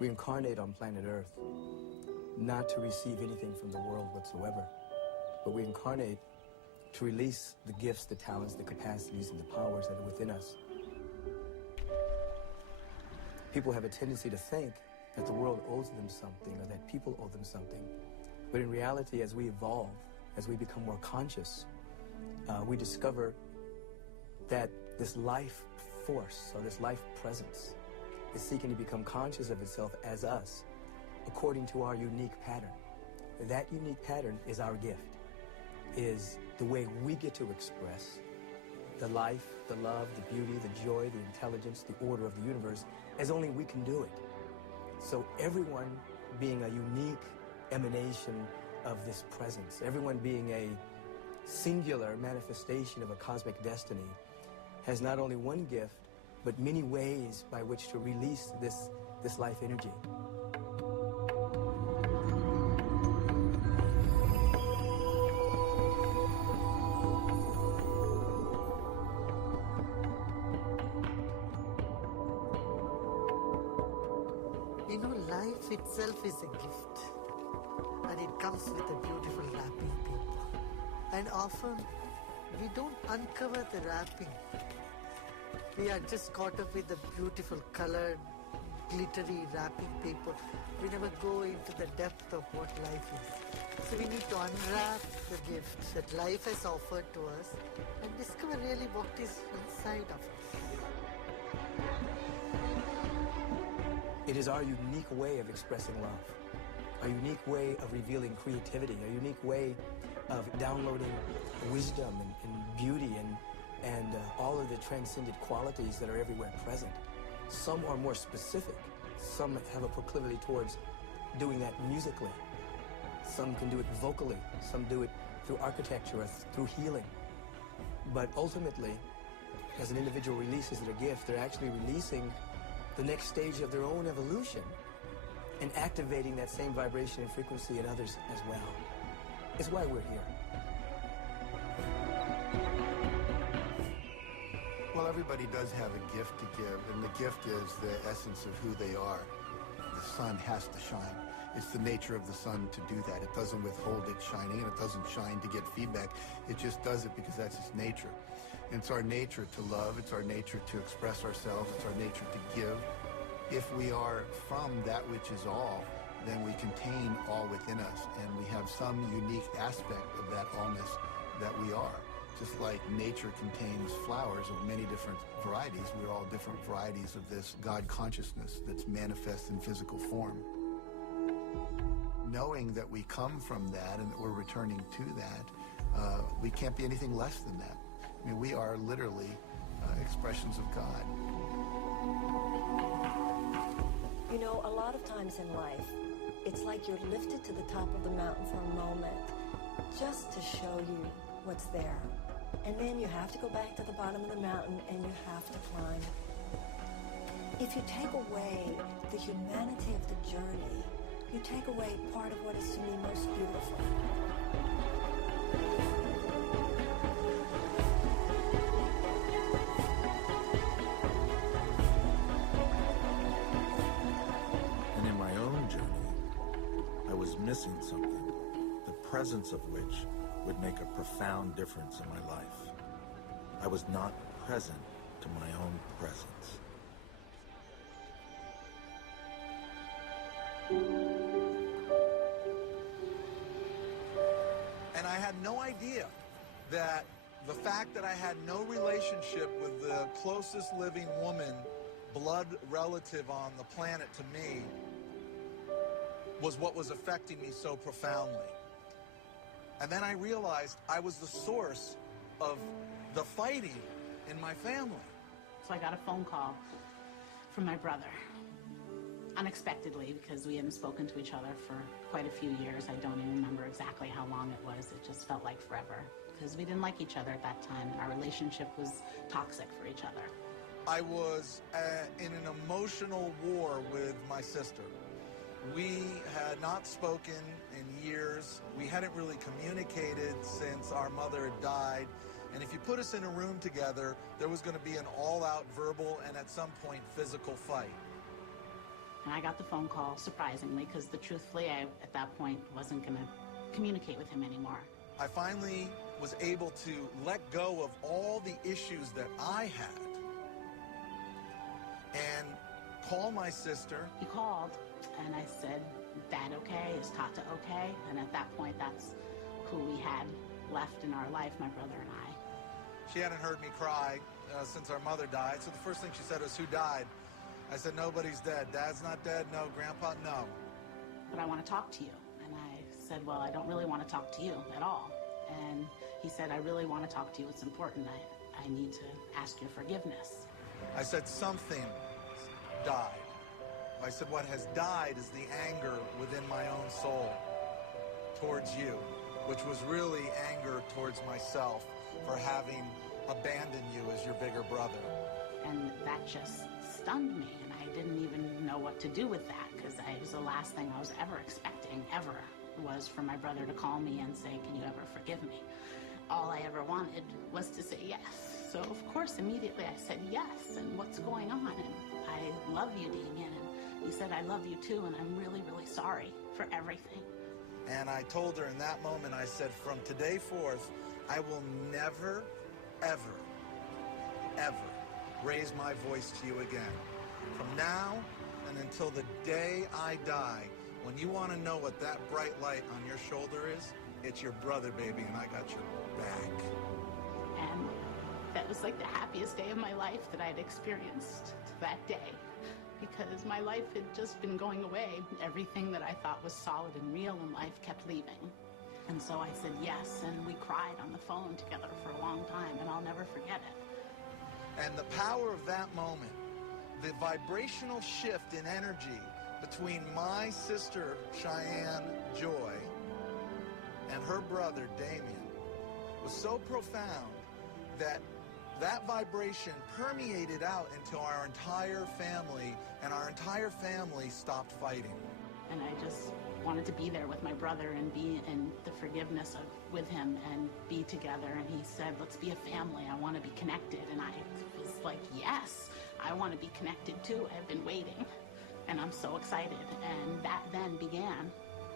We incarnate on planet Earth not to receive anything from the world whatsoever, but we incarnate to release the gifts, the talents, the capacities, and the powers that are within us. People have a tendency to think that the world owes them something or that people owe them something. But in reality, as we evolve, as we become more conscious, we discover that this life force or this life presence is seeking to become conscious of itself as us, according to our unique pattern. That unique pattern is our gift, is the way we get to express the life, the love, the beauty, the joy, the intelligence, the order of the universe, as only we can do it. So everyone being a unique emanation of this presence, everyone being a singular manifestation of a cosmic destiny, has not only one gift, but many ways by which to release this life energy. You know, life itself is a gift, and it comes with a beautiful wrapping paper. And often, we don't uncover the wrapping. We are just caught up with the beautiful colored, glittery wrapping paper. We never go into the depth of what life is. So we need to unwrap the gift that life has offered to us and discover really what is inside of us. It is our unique way of expressing love, a unique way of revealing creativity, a unique way of downloading wisdom and beauty and all of the transcendent qualities that are everywhere present. Some are more specific. Some have a proclivity towards doing that musically. Some can do it vocally. Some do it through architecture or through healing. But ultimately, as an individual releases their gift, they're actually releasing the next stage of their own evolution and activating that same vibration and frequency in others as well. It's why we're here. Well, everybody does have a gift to give, and the gift is the essence of who they are. The sun has to shine. It's the nature of the sun to do that. It doesn't withhold its shining, and it doesn't shine to get feedback. It just does it because that's its nature. And it's our nature to love. It's our nature to express ourselves. It's our nature to give. If we are from that which is all, then we contain all within us, and we have some unique aspect of that allness that we are. Just like nature contains flowers of many different varieties, we're all different varieties of this God consciousness that's manifest in physical form. Knowing that we come from that and that we're returning to that, we can't be anything less than that. I mean, we are literally expressions of God. You know, a lot of times in life, it's like you're lifted to the top of the mountain for a moment just to show you what's there. And then you have to go back to the bottom of the mountain and you have to climb. If you take away the humanity of the journey, you take away part of what is to me most beautiful. And in my own journey, I was missing something, the presence of which would make a profound difference in my life. I was not present to my own presence. And I had no idea that the fact that I had no relationship with the closest living woman, blood relative on the planet to me, was what was affecting me so profoundly. And then I realized I was the source of the fighting in my family. So I got a phone call from my brother, unexpectedly, because we hadn't spoken to each other for quite a few years. I don't even remember exactly how long it was. It just felt like forever, because we didn't like each other at that time, and our relationship was toxic for each other. I was in an emotional war with my sister. We had not spoken in years. We hadn't really communicated since our mother had died. And if you put us in a room together, there was going to be an all-out verbal and at some point physical fight. And I got the phone call, surprisingly, because truthfully, I, at that point, wasn't going to communicate with him anymore. I finally was able to let go of all the issues that I had and call my sister. He called, and I said, Dad okay? Is Tata okay? And at that point, that's who we had left in our life, my brother and I. She hadn't heard me cry since our mother died, so the first thing she said was, who died? I said, nobody's dead. Dad's not dead. No. Grandpa, no. But I want to talk to you. And I said, well, I don't really want to talk to you at all. And he said, I really want to talk to you. It's important. I need to ask your forgiveness. I said, something died. I said, what has died is the anger within my own soul towards you, which was really anger towards myself for having abandoned you as your bigger brother. And that just stunned me, and I didn't even know what to do with that, because it was the last thing I was ever expecting, ever, was for my brother to call me and say, can you ever forgive me? All I ever wanted was to say yes. So, of course, immediately I said yes, and what's going on? And I love you, Demian. And he said, I love you too, and I'm really, really sorry for everything. And I told her in that moment, I said, from today forth, I will never, ever, ever raise my voice to you again. From now and until the day I die, when you want to know what that bright light on your shoulder is, it's your brother, baby, and I got your back. And that was like the happiest day of my life that I'd experienced that day, because my life had just been going away. Everything that I thought was solid and real in life kept leaving. And so I said yes, and we cried on the phone together for a long time, and I'll never forget it. And the power of that moment, the vibrational shift in energy between my sister, Cheyenne Joy, and her brother, Demian, was so profound that that vibration permeated out into our entire family, and our entire family stopped fighting. And I just wanted to be there with my brother and be in the forgiveness with him and be together. And he said, let's be a family. I want to be connected. And I was like, yes, I want to be connected too. I've been waiting, and I'm so excited. And that then began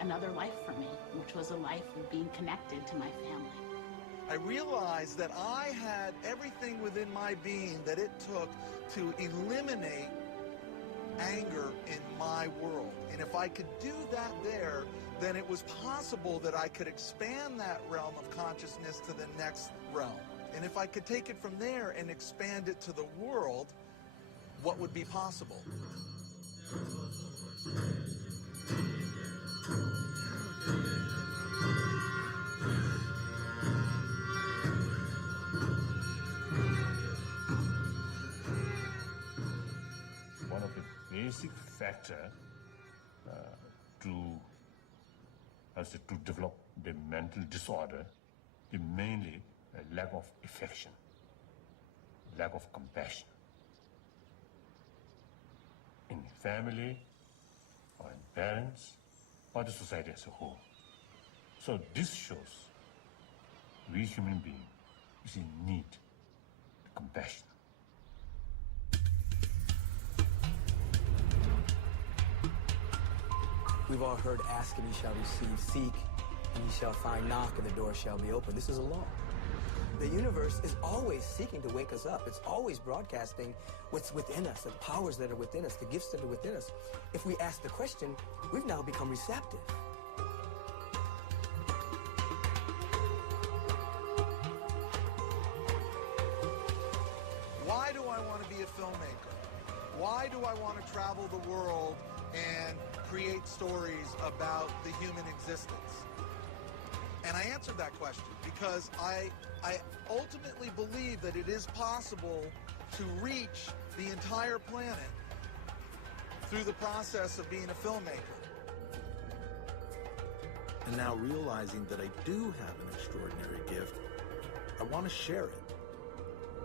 another life for me, which was a life of being connected to my family. I realized that I had everything within my being that it took to eliminate anger in my world. And if I could do that there, then it was possible that I could expand that realm of consciousness to the next realm. And if I could take it from there and expand it to the world, what would be possible? One of the basic factor to develop the mental disorder is mainly a lack of affection, lack of compassion in family or in parents or the society as a whole. So this shows we human beings is in need of compassion. We've all heard, ask and ye shall receive, seek and ye shall find, knock and the door shall be open. This is a law. The universe is always seeking to wake us up. It's always broadcasting what's within us, the powers that are within us, the gifts that are within us. If we ask the question, we've now become receptive. Why do I want to be a filmmaker? Why do I want to travel the world and create stories about the human existence? And I answered that question because I ultimately believe that it is possible to reach the entire planet through the process of being a filmmaker. And now realizing that I do have an extraordinary gift, I want to share it.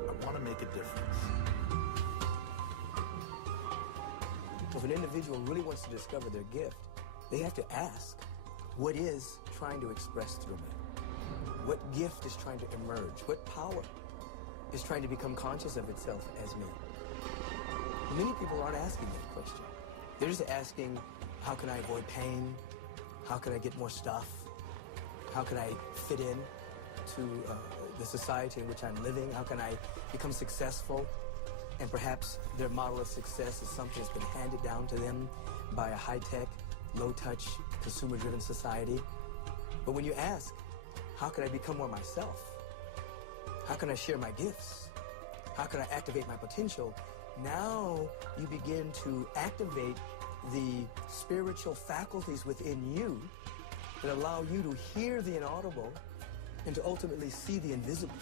I want to make a difference. If an individual really wants to discover their gift, they have to ask, what is trying to express through me? What gift is trying to emerge? What power is trying to become conscious of itself as me? Many people aren't asking that question. They're just asking, how can I avoid pain? How can I get more stuff? How can I fit in to the society in which I'm living? How can I become successful? And perhaps their model of success is something that's been handed down to them by a high-tech, low-touch, consumer-driven society. But when you ask, how can I become more myself? How can I share my gifts? How can I activate my potential? Now you begin to activate the spiritual faculties within you that allow you to hear the inaudible and to ultimately see the invisible.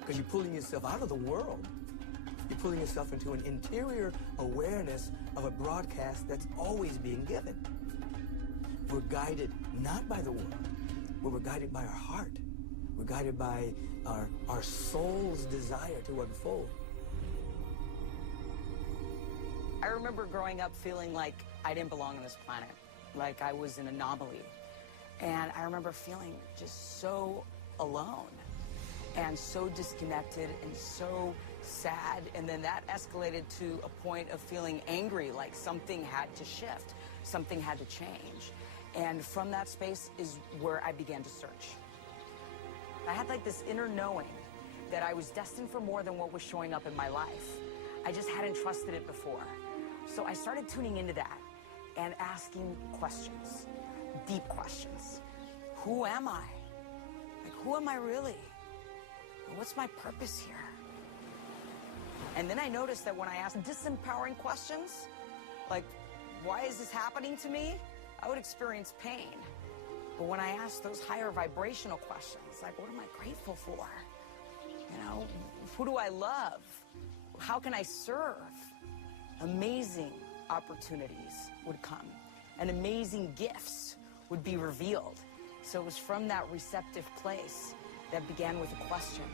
Because you're pulling yourself out of the world. You're pulling yourself into an interior awareness of a broadcast that's always being given. We're guided not by the world, but we're guided by our heart. We're guided by our soul's desire to unfold. I remember growing up feeling like I didn't belong on this planet, like I was an anomaly. And I remember feeling just so alone and so disconnected and so sad. And then that escalated to a point of feeling angry, like something had to shift, something had to change. And from that space is where I began to search. I had like this inner knowing that I was destined for more than what was showing up in my life. I just hadn't trusted it before. So I started tuning into that and asking questions, deep questions. Who am I? Like, who am I really? What's my purpose here? And then I noticed that when I asked disempowering questions, like, why is this happening to me? I would experience pain. But when I asked those higher vibrational questions, like, what am I grateful for? You know, who do I love? How can I serve? Amazing opportunities would come, and amazing gifts would be revealed. So it was from that receptive place that began with a question.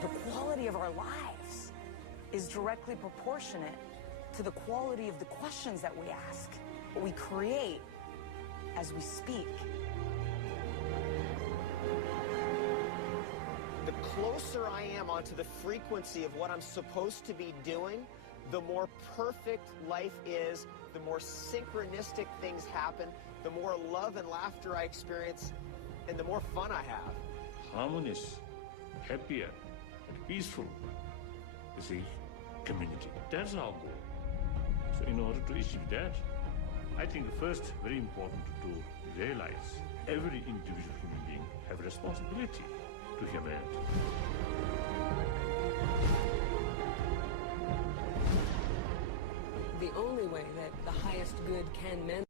The quality of our lives is directly proportionate to the quality of the questions that we ask, what we create as we speak. The closer I am onto the frequency of what I'm supposed to be doing, the more perfect life is, the more synchronistic things happen, the more love and laughter I experience, and the more fun I have. Harmonious, happier, and peaceful is a community. That's our goal. So in order to achieve that, I think first, very important to realize every individual human being have a responsibility to humanity. The only way that the highest good can manifest